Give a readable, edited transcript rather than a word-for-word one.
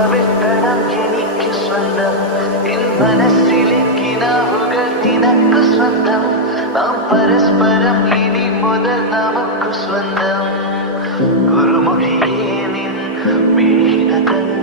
കവിൾത്തടം എനിക്ക് സ്വന്തം, എൻ മനസ്സിലെ കിനാവുകൾ നിനക്ക് സ്വന്തം, നാം പരസ്പരം ഇനി മുതൽ നമുക്ക് സ്വന്തം. കുറുമൊഴിയേ നിൻ വീണകൾ